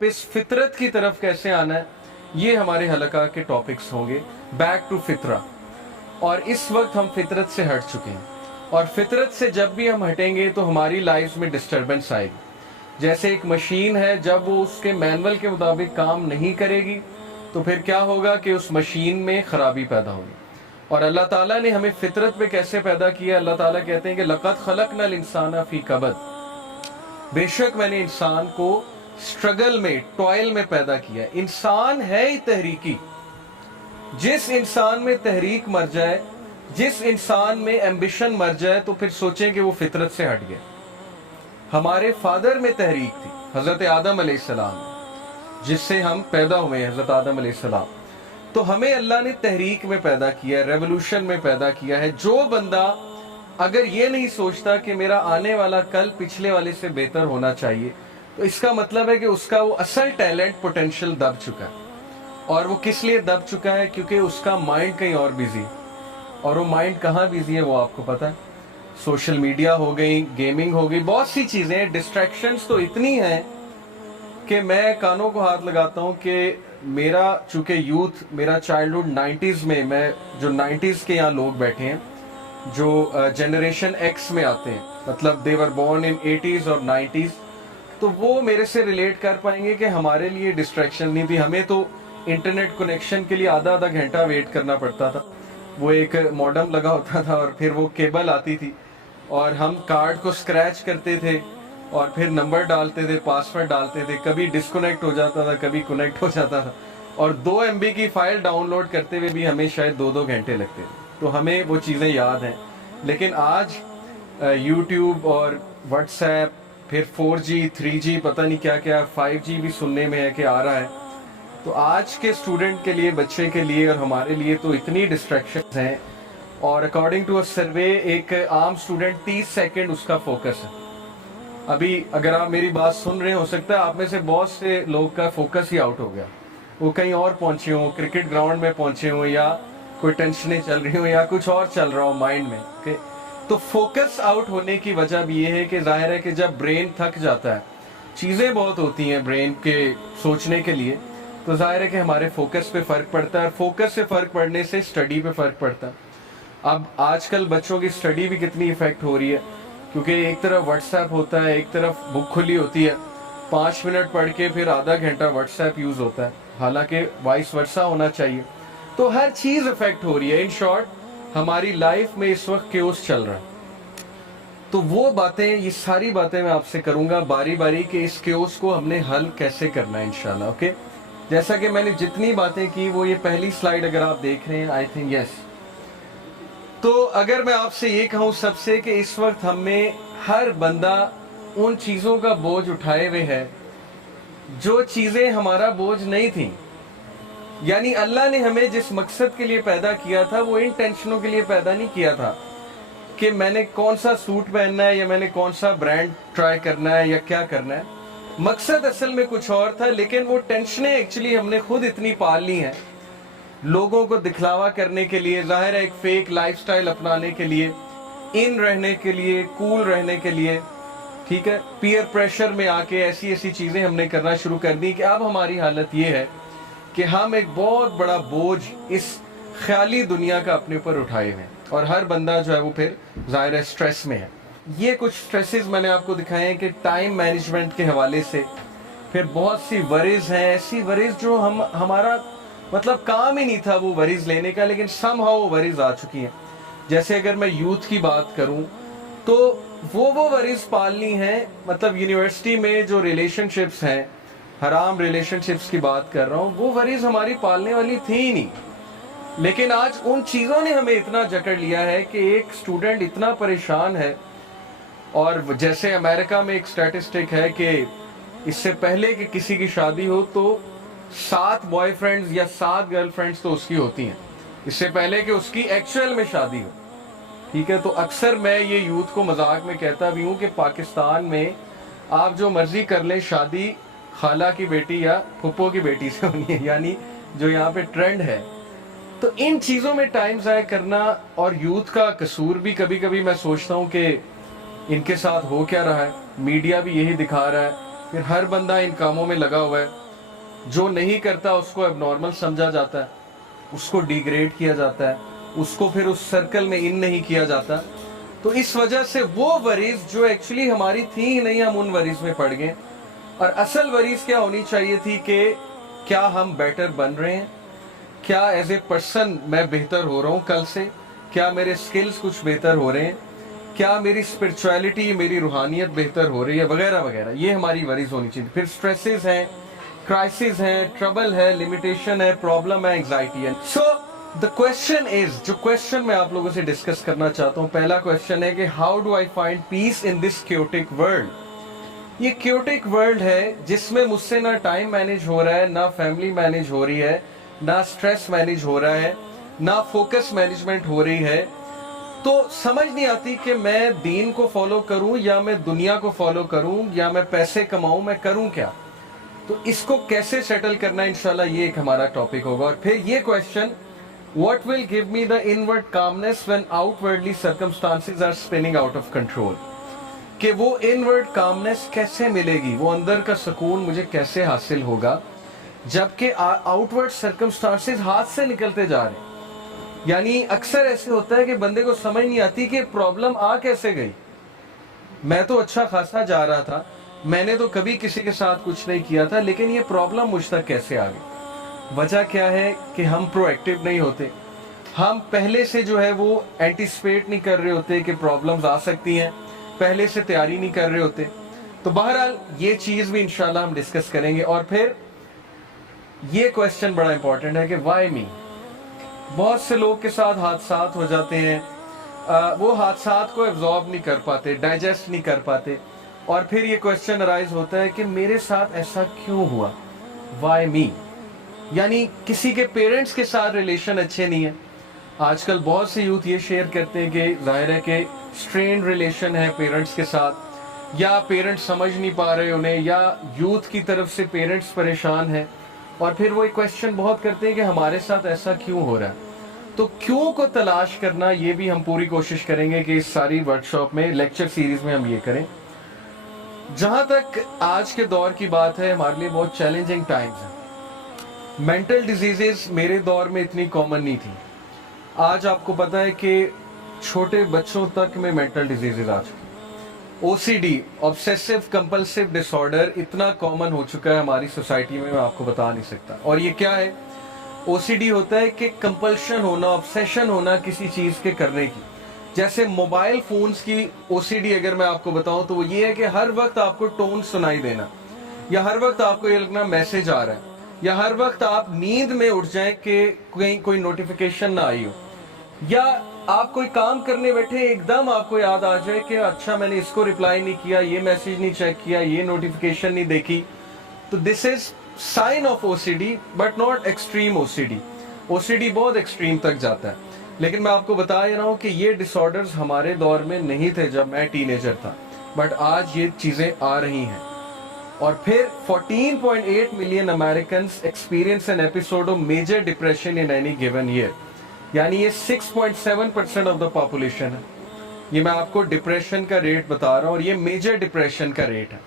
इस फितरत की तरफ कैसे आना है, ये हमारे हलका के टॉपिक्स होंगे। बैक टू फितरा। और इस वक्त हम फितरत से हट चुके हैं, और फितरत से जब भी हम हटेंगे तो हमारी लाइफ में डिस्टर्बेंस आएगी। जैसे एक मशीन है, जब वो उसके मैनुअल के मुताबिक काम नहीं करेगी तो फिर क्या होगा कि उस मशीन में खराबी पैदा होगी। और अल्लाह ताला ने हमें फितरत पे कैसे पैदा किया, अल्लाह ताला कहते हैं कि लक़द ख़लक़नल इंसाना फ़ी कबद, बेशक मैंने इंसान को स्ट्रगल में, टॉयल में पैदा किया। इंसान है ही तहरीकी। जिस इंसान में तहरीक मर जाए, जिस इंसान में एम्बिशन मर जाए, तो फिर सोचें कि वो फितरत से हट गया। हमारे फादर में तहरीक थी, हजरत आदम अलैहिस्सलाम, जिससे हम पैदा हुए हैं, हजरत आदम अलैहिस्सलाम। तो हमें अल्लाह ने तहरीक में पैदा किया है, रेवोल्यूशन में पैदा किया है। जो बंदा अगर ये नहीं सोचता कि मेरा आने वाला कल पिछले वाले से बेहतर होना चाहिए, तो इसका मतलब है कि उसका वो असल टैलेंट, पोटेंशियल दब चुका है। और वो किस लिए दब चुका है? क्योंकि उसका माइंड कहीं और बिजी है। और वो माइंड कहाँ बिजी है वो आपको पता है। सोशल मीडिया हो गई, गेमिंग हो गई, बहुत सी चीजें, डिस्ट्रैक्शंस तो इतनी हैं कि मैं कानों को हाथ लगाता हूँ कि मेरा चूंकि यूथ, मेरा चाइल्डहुड 90s में, मैं जो 90s के यहाँ लोग बैठे हैं, जो जनरेशन एक्स में आते हैं, मतलब दे वर बोर्न इन 80s और 90s, तो वो मेरे से रिलेट कर पाएंगे कि हमारे लिए डिस्ट्रैक्शन नहीं थी। हमें तो इंटरनेट कनेक्शन के लिए आधा आधा घंटा वेट करना पड़ता था। वो एक मॉडेम लगा होता था और फिर वो केबल आती थी, और हम कार्ड को स्क्रैच करते थे और फिर नंबर डालते थे, पासवर्ड डालते थे। कभी डिस्कनेक्ट हो जाता था, कभी कनेक्ट हो जाता था, और 2 MB की फाइल डाउनलोड करते हुए भी हमें शायद 2-2 घंटे लगते थे। तो हमें वो चीज़ें याद हैं। लेकिन आज यूट्यूब और व्हाट्सएप, फिर 4G 3G, पता नहीं क्या क्या, 5G भी सुनने में है कि आ रहा है। तो आज के स्टूडेंट के लिए, बच्चे के लिए और हमारे लिए तो इतनी डिस्ट्रैक्शंस हैं। और अकॉर्डिंग टू अ सर्वे, एक आम स्टूडेंट 30 सेकंड उसका फोकस है। अभी अगर आप मेरी बात सुन रहे हो सकता है आप में से बहुत से लोग का फोकस ही आउट हो गया, वो कहीं और पहुंचे हो, क्रिकेट ग्राउंड में पहुंचे हो, या कोई टेंशनें चल रही हो, या कुछ और चल रहा हो माइंड में। ओके, तो फोकस आउट होने की वजह भी ये है कि जाहिर है कि जब ब्रेन थक जाता है, चीज़ें बहुत होती हैं ब्रेन के सोचने के लिए, तो जाहिर है कि हमारे फोकस पे फ़र्क पड़ता है। और फोकस से फ़र्क पड़ने से स्टडी पे फ़र्क पड़ता है। अब आजकल बच्चों की स्टडी भी कितनी इफ़ेक्ट हो रही है, क्योंकि एक तरफ व्हाट्सएप होता है, एक तरफ बुक खुली होती है, 5 मिनट पढ़ के फिर आधा घंटा व्हाट्सएप यूज़ होता है, हालांकि वाइस वर्सा होना चाहिए। तो हर चीज़ इफ़ेक्ट हो रही है। इन शॉर्ट, हमारी लाइफ में इस वक्त केओस चल रहा है। तो वो बातें, ये सारी बातें मैं आपसे करूंगा बारी बारी कि इस केओस को हमने हल कैसे करना है इंशाल्लाह। ओके, जैसा कि मैंने जितनी बातें की, वो ये पहली स्लाइड अगर आप देख रहे हैं, आई थिंक यस। तो अगर मैं आपसे ये कहूँ सबसे कि इस वक्त हमें हर बंदा उन चीज़ों का बोझ उठाए हुए है जो चीज़ें हमारा बोझ नहीं थी। यानी अल्लाह ने हमें जिस मकसद के लिए पैदा किया था, वो इन टेंशनों के लिए पैदा नहीं किया था कि मैंने कौन सा सूट पहनना है, या मैंने कौन सा ब्रांड ट्राई करना है, या क्या करना है। मकसद असल में कुछ और था, लेकिन वो टेंशनें एक्चुअली हमने खुद इतनी पाल ली हैं, लोगों को दिखलावा करने के लिए, जाहिर है एक फेक लाइफस्टाइल अपनाने के लिए, इन रहने के लिए, कूल रहने के लिए, ठीक है, पीयर प्रेशर में आके ऐसी ऐसी चीज़ें हमने करना शुरू कर दी कि अब हमारी हालत ये है कि हम एक बहुत बड़ा बोझ इस ख्याली दुनिया का अपने ऊपर उठाए हुए हैं। और हर बंदा जो है वो फिर जाहिर है स्ट्रेस में है। ये कुछ स्ट्रेसेस मैंने आपको दिखाए हैं कि टाइम मैनेजमेंट के हवाले से, फिर बहुत सी वरीज हैं, ऐसी वरीज जो हमारा मतलब काम ही नहीं था वो वरीज लेने का, लेकिन समहाउ वो वरीज आ चुकी हैं। जैसे अगर मैं यूथ की बात करूं तो वो वरीज पालनी है, मतलब यूनिवर्सिटी में जो रिलेशनशिप्स हैं, हराम रिलेशनशिप्स की बात कर रहा हूँ, वो वरीज हमारी पालने वाली थी ही नहीं। लेकिन आज उन चीज़ों ने हमें इतना जकड़ लिया है कि एक स्टूडेंट इतना परेशान है। और जैसे अमेरिका में एक स्टैटिस्टिक है कि इससे पहले कि किसी की शादी हो तो 7 बॉयफ्रेंड्स या 7 गर्लफ्रेंड्स तो उसकी होती हैं, इससे पहले कि उसकी एक्चुअल में शादी हो। ठीक है, तो अक्सर मैं ये यूथ को मजाक में कहता भी हूँ कि पाकिस्तान में आप जो मर्जी कर लें, शादी खाला की बेटी या फुप्पो की बेटी से होनी है, यानी जो यहाँ पे ट्रेंड है। तो इन चीज़ों में टाइम ज़ाया करना, और यूथ का कसूर भी कभी कभी मैं सोचता हूँ कि इनके साथ हो क्या रहा है। मीडिया भी यही दिखा रहा है, फिर हर बंदा इन कामों में लगा हुआ है, जो नहीं करता उसको एबनॉर्मल समझा जाता है, उसको डिग्रेड किया जाता है, उसको फिर उस सर्कल में इन नहीं किया जाता। तो इस वजह से वो वरीज जो एक्चुअली हमारी थी ही नहीं, हम उन वरीज में पड़ गए। और असल वरीज क्या होनी चाहिए थी कि क्या हम बेटर बन रहे हैं, क्या एज ए पर्सन मैं बेहतर हो रहा हूँ कल से, क्या मेरे स्किल्स कुछ बेहतर हो रहे हैं, क्या मेरी स्पिरिचुअलिटी, मेरी रूहानियत बेहतर हो रही है, वगैरह वगैरह। ये हमारी वरीज होनी चाहिए। फिर स्ट्रेसेस हैं, क्राइसिस है, ट्रबल है, लिमिटेशन है, प्रॉब्लम है, एंग्जाइटी है। सो द क्वेश्चन इज, जो क्वेश्चन मैं आप लोगों से डिस्कस करना चाहता हूँ, पहला क्वेश्चन है कि how do I find peace in this chaotic world. ये क्योटिक वर्ल्ड है जिसमें मुझसे ना टाइम मैनेज हो रहा है, ना फैमिली मैनेज हो रही है, ना स्ट्रेस मैनेज हो रहा है, ना फोकस मैनेजमेंट हो रही है। तो समझ नहीं आती कि मैं दीन को फॉलो करूं या मैं दुनिया को फॉलो करूं या मैं पैसे कमाऊं, मैं करूं क्या। तो इसको कैसे सेटल करना है, इंशाल्लाह ये एक हमारा टॉपिक होगा। और फिर ये question, what will give me the inward calmness when outwardly circumstances are spinning out of control, कि वो इनवर्ड कामनेस कैसे मिलेगी, वो अंदर का सुकून मुझे कैसे हासिल होगा जबकि आउटवर्ड सर्कमस्टांसेस हाथ से निकलते जा रहे हैं। यानी अक्सर ऐसे होता है कि बंदे को समझ नहीं आती कि प्रॉब्लम आ कैसे गई। मैं तो अच्छा खासा जा रहा था, मैंने तो कभी किसी के साथ कुछ नहीं किया था, लेकिन ये प्रॉब्लम मुझ तक कैसे आ गई। वजह क्या है कि हम प्रोएक्टिव नहीं होते, हम पहले से जो है वो एंटिसिपेट नहीं कर रहे होते कि प्रॉब्लम्स आ सकती हैं, पहले से तैयारी नहीं कर रहे होते। तो बहरहाल ये चीज भी इंशाल्लाह हम डिस्कस करेंगे। और फिर ये क्वेश्चन बड़ा इंपॉर्टेंट है कि व्हाई मी। बहुत से लोग के साथ हादसात हो जाते हैं, वो हादसात को एब्जॉर्ब नहीं कर पाते, डाइजेस्ट नहीं कर पाते, और फिर ये क्वेश्चन अराइज होता है कि मेरे साथ ऐसा क्यों हुआ, व्हाई मी। यानी किसी के पेरेंट्स के साथ रिलेशन अच्छे नहीं है। आजकल बहुत से यूथ ये शेयर करते हैं कि जाहिर है कि स्ट्रेन रिलेशन है पेरेंट्स के साथ, या पेरेंट्स समझ नहीं पा रहे उन्हें, या यूथ की तरफ से पेरेंट्स परेशान हैं। और फिर वो एक क्वेश्चन बहुत करते हैं कि हमारे साथ ऐसा क्यों हो रहा है। तो क्यों को तलाश करना, ये भी हम पूरी कोशिश करेंगे कि इस सारी वर्कशॉप में, लेक्चर सीरीज में हम ये करें। जहां तक आज के दौर की बात है, हमारे लिए बहुत चैलेंजिंग टाइम्स हैं। मेंटल डिजीजेस मेरे दौर में इतनी कॉमन नहीं थी। आज आपको पता है कि छोटे बच्चों तक में मेंटल डिजीजेस आ चुके। ओसीडी, ऑब्सेसिव कंपल्सिव डिसऑर्डर, इतना कॉमन हो चुका है हमारी सोसाइटी में, मैं आपको बता नहीं सकता। और ये क्या है, ओसीडी होता है कि कंपल्शन होना, ऑब्सेशन होना किसी चीज के करने की। जैसे मोबाइल फोन्स की ओसीडी अगर मैं आपको बताऊं तो वो ये है कि हर वक्त आपको टोन सुनाई देना, या हर वक्त आपको ये लगना मैसेज आ रहा है, या हर वक्त आप नींद में उठ जाएं कि कहीं कोई नोटिफिकेशन ना आई हो, या आप कोई काम करने बैठे एकदम आपको याद आ जाए कि अच्छा मैंने इसको रिप्लाई नहीं किया, ये मैसेज नहीं चेक किया, ये नोटिफिकेशन नहीं देखी। तो this is sine of OCD, but not extreme OCD. OCD बहुत एक्सट्रीम तक जाता है, लेकिन मैं आपको बता रहा हूं कि ये डिसऑर्डर्स हमारे दौर में नहीं थे जब मैं टीनेजर था, बट आज ये चीजें आ रही हैं। और फिर 14.8 million Americans experience an episode of major depression in any given year. यानी ये 6.7% ऑफ द पॉपुलेशन है। ये मैं आपको डिप्रेशन का रेट बता रहा हूं, और ये मेजर डिप्रेशन का रेट है।